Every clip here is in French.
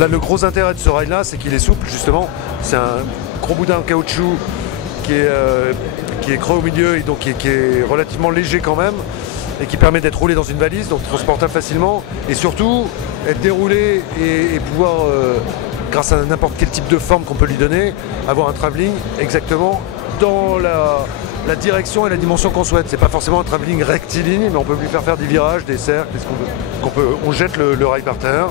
Là, le gros intérêt de ce rail-là, c'est qu'il est souple, justement. C'est un gros boudin en caoutchouc qui est creux au milieu et donc qui est relativement léger quand même et qui permet d'être roulé dans une valise, donc transportable facilement et surtout être déroulé et pouvoir, grâce à n'importe quel type de forme qu'on peut lui donner, avoir un travelling exactement dans la direction et la dimension qu'on souhaite. C'est pas forcément un travelling rectiligne, mais on peut lui faire des virages, des cercles, on jette le rail par terre,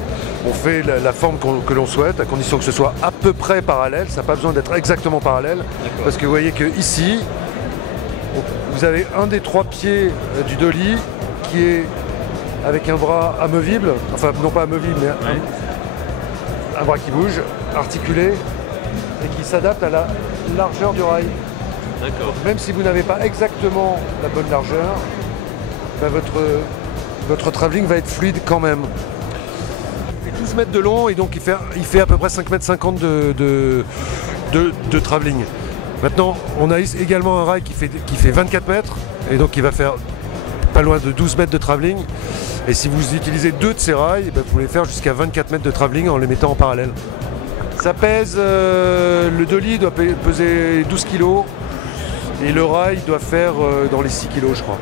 on fait la forme que l'on souhaite, à condition que ce soit à peu près parallèle. Ça n'a pas besoin d'être exactement parallèle, parce que vous voyez que ici, vous avez un des 3 pieds du dolly qui est avec un bras amovible, enfin non pas amovible, mais un bras qui bouge, articulé, et qui s'adapte à la largeur du rail. Même si vous n'avez pas exactement la bonne largeur, ben votre travelling va être fluide quand même. Il fait 12 mètres de long et donc il fait à peu près 5,50 m de travelling. Maintenant, on a également un rail qui fait 24 mètres et donc qui va faire pas loin de 12 mètres de travelling. Et si vous utilisez 2 de ces rails, ben vous pouvez faire jusqu'à 24 mètres de travelling en les mettant en parallèle. Ça pèse, le dolly doit peser 12 kg. Et le rail doit faire dans les 6 kg, je crois.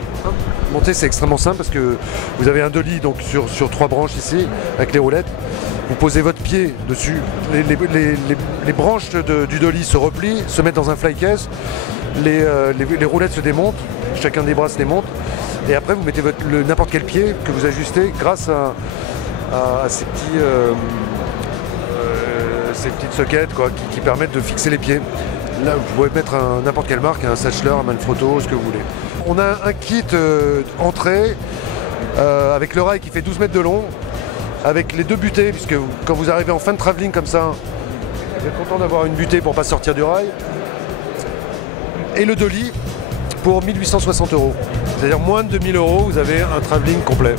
Monter, c'est extrêmement simple parce que vous avez un dolly donc, sur 3 branches ici, avec les roulettes. Vous posez votre pied dessus. Les branches du dolly se replient, se mettent dans un fly case. Les roulettes se démontent, chacun des bras se démonte. Et après, vous mettez n'importe quel pied que vous ajustez grâce à ces petites sockets quoi, qui permettent de fixer les pieds. Là, vous pouvez mettre n'importe quelle marque, un Satchler, un Manfrotto, ce que vous voulez. On a un kit entrée avec le rail qui fait 12 mètres de long, avec les 2 butées, puisque quand vous arrivez en fin de travelling comme ça, vous êtes content d'avoir une butée pour ne pas sortir du rail. Et le dolly pour 1 860 €. C'est-à-dire moins de 2 000 €, vous avez un travelling complet.